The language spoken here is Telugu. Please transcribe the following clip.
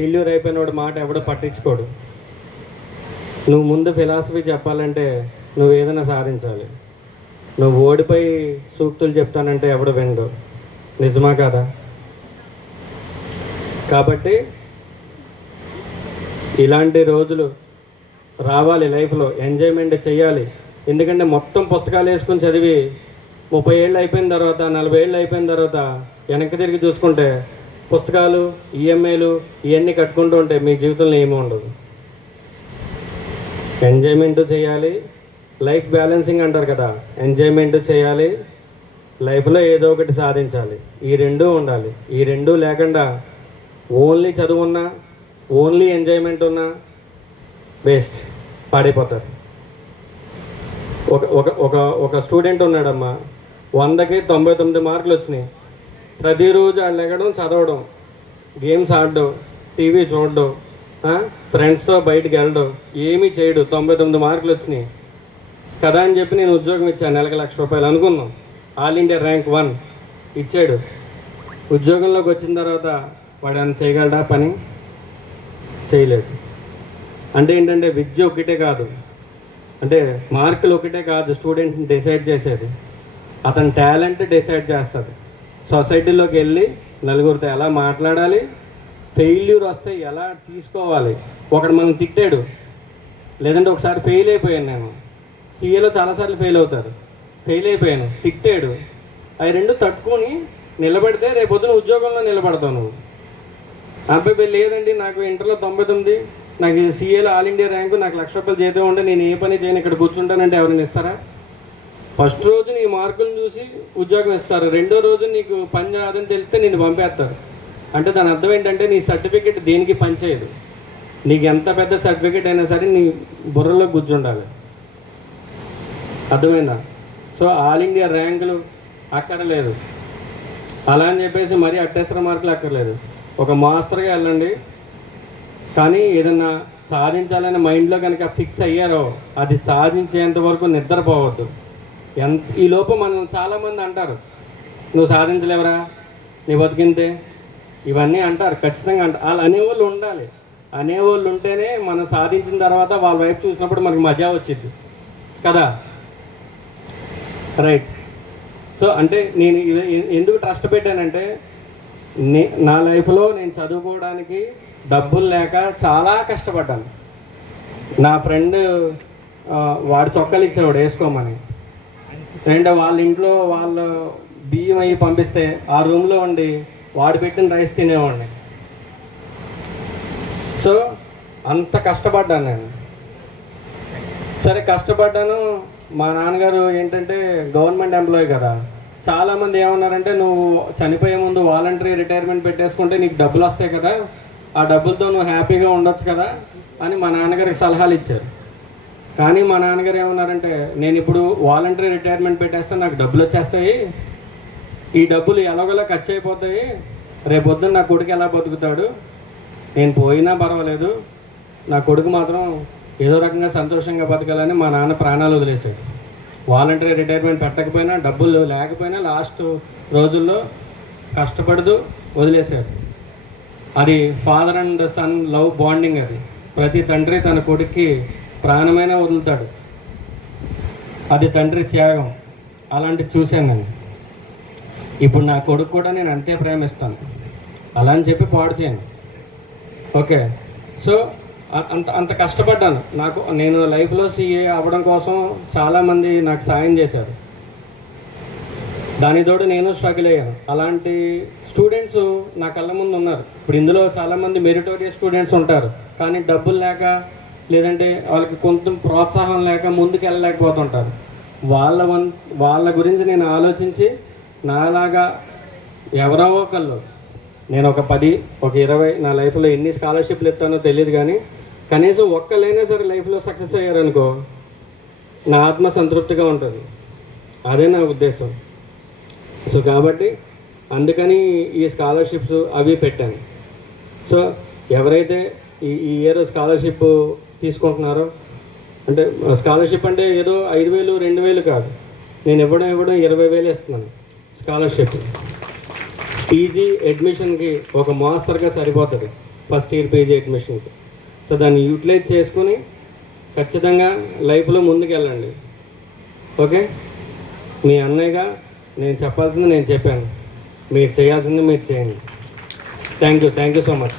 ఫెయిల్యూర్ అయిపోయినోడు మాట ఎవడో పట్టించుకోడు. నువ్వు ముందు ఫిలాసఫీ చెప్పాలంటే నువ్వు ఏదైనా సాధించాలి. నువ్వు ఓడిపోయి సూక్తులు చెప్తానంటే ఎవడు వినడు. నిజమా కదా? కాబట్టి ఇలాంటి రోజులు రావాలి లైఫ్లో, ఎంజాయ్మెంట్ చేయాలి. ఎందుకంటే మొత్తం పుస్తకాలు వేసుకుని చదివి 30 ఏళ్ళు అయిపోయిన తర్వాత, 40 ఏళ్ళు అయిపోయిన తర్వాత వెనక్కి తిరిగి చూసుకుంటే పుస్తకాలు, ఈఎంఐలు ఇవన్నీ కట్టుకుంటూ ఉంటే మీ జీవితంలో ఏమీ ఉండదు. ఎంజాయ్మెంట్ చేయాలి, లైఫ్ బ్యాలెన్సింగ్ అంటారు కదా, ఎంజాయ్మెంట్ చేయాలి, లైఫ్లో ఏదో ఒకటి సాధించాలి. ఈ రెండూ ఉండాలి. ఈ రెండూ లేకుండా ఓన్లీ చదువు ఉన్నా, ఓన్లీ ఎంజాయ్మెంట్ ఉన్నా వేస్ట్, పాడైపోతారు. ఒక ఒక ఒక ఒక స్టూడెంట్ ఉన్నాడమ్మా, 100కి 99 మార్కులు వచ్చినాయి. ప్రతిరోజు వాళ్ళు లెగడం, చదవడం, గేమ్స్ ఆడడం, టీవీ చూడడం, ఫ్రెండ్స్తో బయటికి వెళ్ళడం, ఏమీ చేయడు. 99 మార్కులు వచ్చినాయి కదా అని చెప్పి నేను ఉద్యోగం ఇచ్చాను, నెలకు ₹1,00,000 అనుకున్నాం. ఆల్ ఇండియా ర్యాంక్ 1 ఇచ్చాడు. ఉద్యోగంలోకి వచ్చిన తర్వాత వాడు ఏమైనా చేయగలడా? పని చేయలేడు. అంటే ఏంటంటే విద్య ఒకటే కాదు, అంటే మార్కులు ఒకటే కాదు స్టూడెంట్ని డిసైడ్ చేసేది. అతని టాలెంట్ డిసైడ్ చేస్తుంది. సొసైటీలోకి వెళ్ళి నలుగురితో ఎలా మాట్లాడాలి, ఫెయిల్యూర్ వస్తే ఎలా తీసుకోవాలి. ఒకడు మనం తిట్టాడు, లేదంటే ఒకసారి ఫెయిల్ అయిపోయాను నేను, సీఏలో చాలాసార్లు ఫెయిల్ అవుతారు. ఫెయిల్ అయిపోయాను, తిట్టాడు, అవి రెండు తట్టుకొని నిలబడితే రేపొద్దున ఉద్యోగంలో నిలబడతావు నువ్వు. అబ్బాయి లేదండి నాకు ఇంటర్లో 99, నాకు సీఏలో ఆల్ ఇండియా ర్యాంకు, నాకు ₹1,00,000 జీతం ఉంటే నేను ఏ పని చేయను, ఇక్కడ కూర్చుంటానంటే ఎవరైనా ఇస్తారా? ఫస్ట్ రోజు నీ మార్కులను చూసి ఉద్యోగం ఇస్తారు, రెండో రోజు నీకు పని రాదని తెలిస్తే నిన్ను పంపేస్తారు. అంటే దాని అర్థం ఏంటంటే నీ సర్టిఫికెట్ దేనికి పనిచేయదు. నీకు ఎంత పెద్ద సర్టిఫికెట్ అయినా సరే నీ బుర్రలో కూర్చుండాలి. అర్థమైందా? సో ఆల్ ఇండియా ర్యాంకులు అక్కర్లేదు, అలా అని చెప్పేసి మరీ అట్టేసర మార్కులు అక్కర్లేదు. ఒక మాస్టర్గా వెళ్ళండి, కానీ ఏదన్నా సాధించాలనే మైండ్లో కనుక ఫిక్స్ అయ్యారో అది సాధించేంత వరకు నిద్రపోవద్దు. ఈ లోపు మనం చాలామంది అంటారు, నువ్వు సాధించలేవరా, నీ బతికింతే, ఇవన్నీ అంటారు. ఖచ్చితంగా వాళ్ళు అనేవాళ్ళు ఉండాలి. అనేవాళ్ళు ఉంటేనే మనం సాధించిన తర్వాత వాళ్ళ వైపు చూసినప్పుడు మనకి మజా వచ్చింది కదా, రైట్? సో అంటే నేను ఎందుకు ట్రస్ట్ పెట్టానంటే, నా లైఫ్లో నేను చదువుకోవడానికి డబ్బులు లేక చాలా కష్టపడ్డాను. నా ఫ్రెండ్ వాడు చొక్కాలు ఇచ్చేవాడు వేసుకోమని, అంటే వాళ్ళ ఇంట్లో వాళ్ళు బియ్యం అయ్యి పంపిస్తే ఆ రూమ్లో ఉండి వాడు పెట్టిన రైస్ తినేవాడిని. సో అంత కష్టపడ్డాను నేను. సరే కష్టపడ్డాను. మా నాన్నగారు ఏంటంటే గవర్నమెంట్ ఎంప్లాయీ కదా, చాలామంది ఏమన్నారంటే నువ్వు చనిపోయే ముందు వాలంటరీ రిటైర్మెంట్ పెట్టేసుకుంటే నీకు డబ్బులు వస్తాయి కదా, ఆ డబ్బులతో నువ్వు హ్యాపీగా ఉండొచ్చు కదా అని మా నాన్నగారికి సలహాలు ఇచ్చారు. కానీ మా నాన్నగారు ఏమన్నారంటే, నేను ఇప్పుడు వాలంటరీ రిటైర్మెంట్ పెట్టేస్తే నాకు డబ్బులు వచ్చేస్తాయి, ఈ డబ్బులు ఎలాగోలా ఖర్చు అయిపోతాయి, రేపొద్దున నా కొడుకు ఎలా బతుకుతాడు, నేను పోయినా పర్వాలేదు, నా కొడుకు మాత్రం ఏదో రకంగా సంతోషంగా బతకాలని మా నాన్న ప్రాణాలు వదిలేశాడు. వాలంటరీ రిటైర్మెంట్ పెట్టకపోయినా, డబ్బులు లేకపోయినా లాస్ట్ రోజుల్లో కష్టపడుతూ వదిలేశాడు. అది father and son love bonding. అది ప్రతి తండ్రి తన కొడుక్కి ప్రాణమైనా వదులుతాడు, అది తండ్రి త్యాగం. అలాంటివి చూశాను నేను. ఇప్పుడు నా కొడుకు కూడా నేను అంతే ప్రేమిస్తాను, అలా అని చెప్పి పాడు చేయను. ఓకే, సో అంత కష్టపడ్డాను. నేను లైఫ్లో సీఏ అవ్వడం కోసం చాలామంది నాకు సాయం చేశారు. దానితోడు నేను స్ట్రగుల్ అయ్యాను. అలాంటి స్టూడెంట్స్ నా కళ్ళ ముందు ఉన్నారు. ఇప్పుడు ఇందులో చాలామంది మెరిటోరియస్ స్టూడెంట్స్ ఉంటారు, కానీ డబ్బులు లేక, లేదంటే వాళ్ళకి కొంచెం ప్రోత్సాహం లేక ముందుకు వెళ్ళలేకపోతుంటారు. వాళ్ళ గురించి నేను ఆలోచించి నాలాగా ఎవరో ఒకళ్ళు, నేను ఒక 10, ఒక 20 నా లైఫ్లో ఎన్ని స్కాలర్షిప్లు ఇస్తానో తెలియదు, కానీ కనీసం ఒక్కళ్ళైనా సరే లైఫ్లో సక్సెస్ అయ్యారనుకో నా ఆత్మ సంతృప్తిగా ఉంటుంది. అదే నా ఉద్దేశం. సో కాబట్టి అందుకని ఈ స్కాలర్షిప్స్ అవి పెట్టాను. సో ఎవరైతే ఈ ఇయర్ స్కాలర్షిప్ తీసుకుంటున్నారో, అంటే స్కాలర్షిప్ అంటే ఏదో 5,000 2,000 కాదు, నేను ఇవ్వడం 20,000 ఇస్తున్నాను స్కాలర్షిప్. పీజీ అడ్మిషన్కి ఒక మాస్టర్గా సరిపోతుంది. ఫస్ట్ ఇయర్ పీజీ అడ్మిషన్కి. సో దాన్ని యూటిలైజ్ చేసుకుని ఖచ్చితంగా లైఫ్లో ముందుకెళ్ళండి. ఓకే, మీ అన్నయ్యగా నేను చెప్పాల్సింది నేను చెప్పాను, మీరు చేయాల్సింది మీరు చేయండి. Thank you so much.